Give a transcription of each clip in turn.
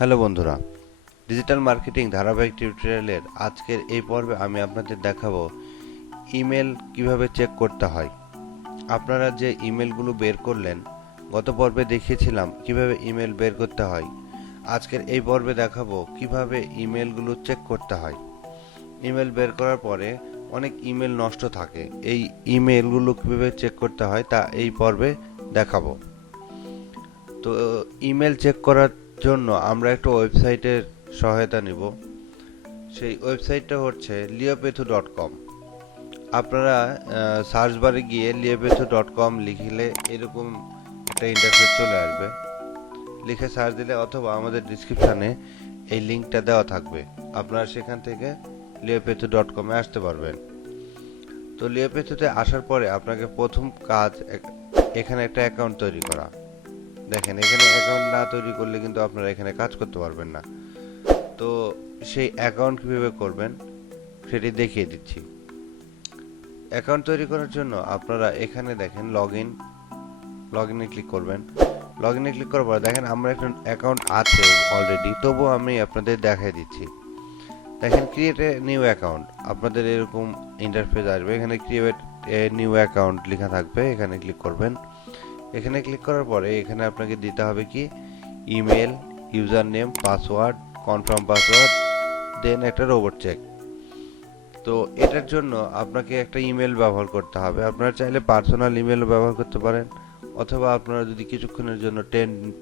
Hello বন্ধুরা, digital marketing ধারাবাহিক টিউটোরিয়ালের আজকের এই পর্বে আমি আপনাদের দেখাবো ইমেল কিভাবে চেক করতে হয়। আপনারা যে ইমেলগুলো বের করলেন, গত পর্বে দেখিয়েছিলাম কিভাবে ইমেল বের করতে হয়। আজকের এই পর্বে দেখাবো কিভাবে ইমেলগুলো চেক করতে হয়। ইমেল বের করার পরে অনেক ইমেল নষ্ট থাকে, এই ইমেলগুলো কিভাবে চেক করতে হয় তা এই পর্বে দেখাবো। তো ইমেল চেক করার জন্য আমরা একটা ওয়েবসাইটের সহায়তা নিব। সেই ওয়েবসাইটটা হচ্ছে liopethu.com। আপনারা সার্চ বারে গিয়ে liopethu.com লিখলে এরকম একটা ইন্টারফেস চলে আসবে। লিখে সার্চ দিলে অথবা আমাদের ডিসক্রিপশনে এই লিঙ্কটা দেওয়া থাকবে, আপনারা সেখান থেকে liopethu.com এ আসতে পারবেন। তো লিওপেথুতে আসার পরে আপনাকে প্রথম কাজ এখানে একটা অ্যাকাউন্ট তৈরি করা। দেখেন, এখানে অ্যাকাউন্ট না তৈরি করলে কিন্তু আপনারা এখানে কাজ করতে পারবেন না। তো সেই অ্যাকাউন্ট কিভাবে করবেন সেটি দেখিয়ে দিচ্ছি। অ্যাকাউন্ট তৈরি করার জন্য আপনারা এখানে দেখেন লগইনে ক্লিক করবেন। লগইনে ক্লিক করার পর দেখেন আমরা একটা অ্যাকাউন্ট আছে অলরেডি, তবুও আমি আপনাদের দেখাই দিচ্ছি। দেখেন ক্রিয়েট এ নিউ অ্যাকাউন্ট, আপনাদের এরকম ইন্টারফেস আসবে। এখানে ক্রিয়েট এ নিউ অ্যাকাউন্ট লেখা থাকবে, এখানে ক্লিক করবেন। এখানে ক্লিক করার পরে এখানে আপনাকে দিতে হবে কি email, username, password, confirm password, then একটা রোবট চেক। তো এটার জন্য আপনাকে একটা ইমেল ব্যবহার করতে হবে। আপনারা চাইলে পার্সোনাল ইমেল ব্যবহার করতে পারেন, অথবা আপনারা যদি কিছুক্ষণের জন্য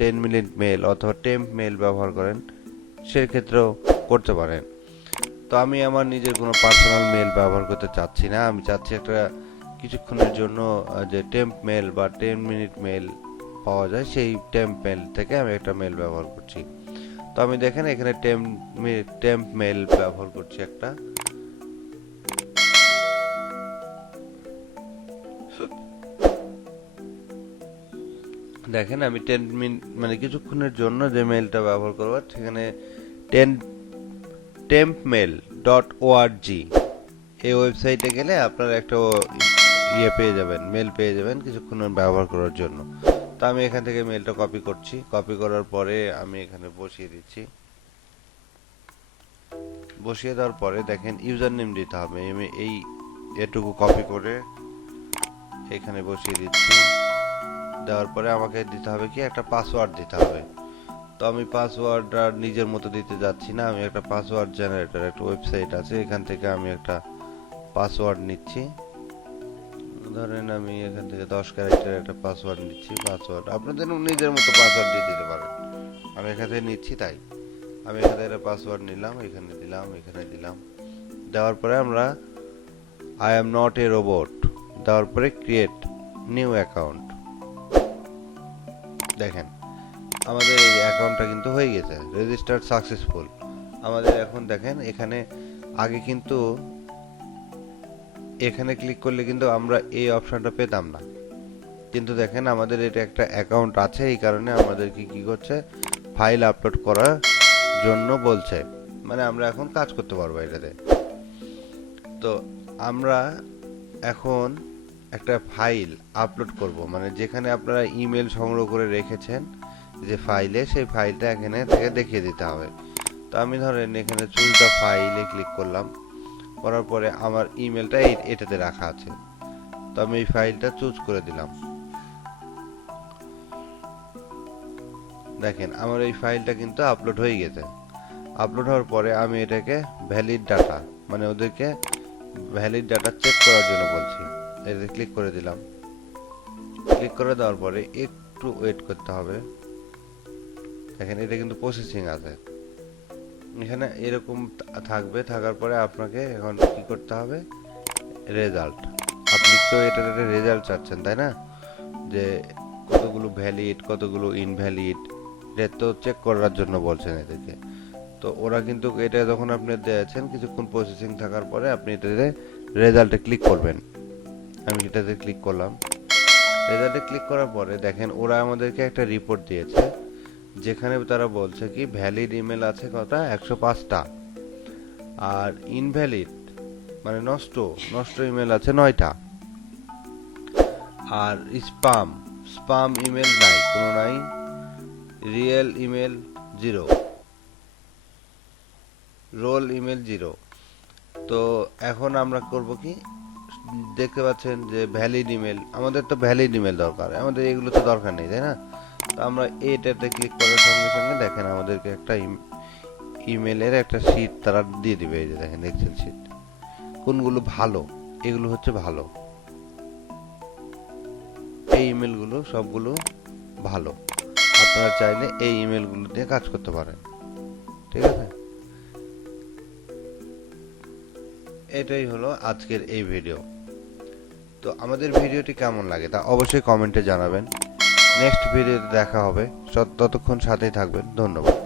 10 মিনিট মেল অথবা টেম্প মেল ব্যবহার করেন সেক্ষেত্রেও করতে পারেন। তো আমি আমার নিজের কোনো পার্সোনাল মেল ব্যবহার করতে চাচ্ছি না, আমি চাচ্ছি একটা কিছুক্ষণের জন্য যে টেম্প মেল বা 10 মিনিট মেল পাওয়া যায় সেই টেম্প মেল থেকে আমি একটা মেল ব্যবহার করছি। তো আমি দেখেন এখানে টেম্প মেল ব্যবহার করছি একটা। দেখেন আমি 10 মিনিট মানে কিছুক্ষণের জন্য যে মেলটা ব্যবহার করব সেখানে 10 tempmail.org এই ওয়েবসাইটে গেলে আপনারা একটা পেয়ে যাবেন, মেল পেয়ে যাবেন কিছুক্ষণ ব্যবহার করার জন্য। তো আমি এখান থেকে মেলটা কপি করছি। কপি করার পরে আমি এখানে বসিয়ে দিচ্ছি। বসিয়ে দেওয়ার পরে দেখেন ইউজার নেম দিতে হবে। আমি এই এটুকু কপি করে এখানে বসিয়ে দিচ্ছি। দেওয়ার পরে আমাকে দিতে হবে কি একটা পাসওয়ার্ড দিতে হবে। তো আমি পাসওয়ার্ড আর নিজের মতো দিতে যাচ্ছি না, আমি একটা পাসওয়ার্ড জেনারেটর একটা ওয়েবসাইট আছে, এখান থেকে আমি একটা পাসওয়ার্ড নিচ্ছি। ধরেন আমি এখান থেকে 10 ক্যারেক্টার একটা পাসওয়ার্ড নিচ্ছি। পাসওয়ার্ড আপনাদের নিজের মতো পাসওয়ার্ড দিয়ে দিতে পারেন, আমি এখান থেকে নিচ্ছি তাই আমি এখান থেকে একটা পাসওয়ার্ড নিলাম, এখানে দিলাম, এখানে দিলাম। দেওয়ার পরে আমরা I am not a robot দেওয়ার পরে ক্রিয়েট নিউ অ্যাকাউন্ট। দেখেন আমাদের এই অ্যাকাউন্টটা কিন্তু হয়ে গেছে, রেজিস্টার্ড সাকসেসফুল। আমাদের এখন দেখেন এখানে আগে কিন্তু এখানে ক্লিক করলে কিন্তু আমরা এই অপশনটা পেতাম না, কিন্তু দেখেন আমাদের এটা একটা অ্যাকাউন্ট আছে, এই কারণে আমাদেরকে কি করছে ফাইল আপলোড করার জন্য বলছে, মানে আমরা এখন কাজ করতে পারবো এটাতে। তো আমরা এখন একটা ফাইল আপলোড করব, মানে যেখানে আপনারা ইমেল সংগ্রহ করে রেখেছেন যে ফাইলে, সেই ফাইলটা এখানে থেকে দেখিয়ে দিতে হবে। তো আমি ধরেন এখানে চুজ দ্য ফাইলে ক্লিক করলাম, করার পরে আমার ইমেলটা এটাতে রাখা আছে। তো আমি এই ফাইলটা চুজ করে দিলাম। দেখেন আমার এই ফাইলটা কিন্তু আপলোড হয়ে গেছে। আপলোড হওয়ার পরে আমি এটাকে ভ্যালিড ডাটা, মানে ওদেরকে ভ্যালিড ডাটা চেক করার জন্য বলছি, এটাতে ক্লিক করে দিলাম। ক্লিক করে দেওয়ার পরে একটু ওয়েট করতে হবে। দেখেন এটা কিন্তু প্রসেসিং আছে, এখানে এরকম থাকবে। থাকার পরে আপনাকে এখন কি করতে হবে, রেজাল্ট। আপনি তো এটার রেজাল্ট চাচ্ছেন তাই না, যে কতগুলো ভ্যালিড কতগুলো ইনভ্যালিড, এটা তো চেক করার জন্য বলছেন এদেরকে। তো ওরা কিন্তু এটা যখন আপনি দিয়েছেন কিছুক্ষণ প্রসেসিং থাকার পরে আপনি এটাতে রেজাল্টে ক্লিক করবেন। আমি এটাতে ক্লিক করলাম। রেজাল্টে ক্লিক করার পরে দেখেন ওরা আমাদেরকে একটা রিপোর্ট দিয়েছে, যেখানে তারা বলছে কি ভ্যালিড ইমেল আছে কটা 105টা, আর ইনভ্যালিড মানে নষ্ট নষ্ট ইমেল আছে 9টা, আর স্পাম ইমেল নাই, কোনো নাই, রিয়েল ইমেল 0। Role email 0। তো এখন আমরা করব কি, দেখতে পাচ্ছেন যে ভ্যালিড ইমেল, আমাদের তো ভ্যালিড ইমেল দরকার, আমাদের এগুলো তো দরকার নেই, তাই না? তো আমরা এটাতে ক্লিক করার সঙ্গে সঙ্গে দেখেন আমাদেরকে একটা ইমেলের একটা শীট তারা দিয়ে দিবে। এই যে দেখেন এক্সেল শীট, কোনগুলো ভালো, এগুলো হচ্ছে ভালো, এই ইমেলগুলো সবগুলো ভালো। আপনারা চাইলে এই ইমেলগুলো দিয়ে কাজ করতে পারেন, ঠিক আছে? এটাই হলো আজকের এই ভিডিও। তো আমাদের ভিডিওটি কেমন লাগে তা অবশ্যই কমেন্টে জানাবেন। নেক্সট ভিডিওতে দেখা হবে, ততক্ষণ সাথেই থাকবেন। ধন্যবাদ।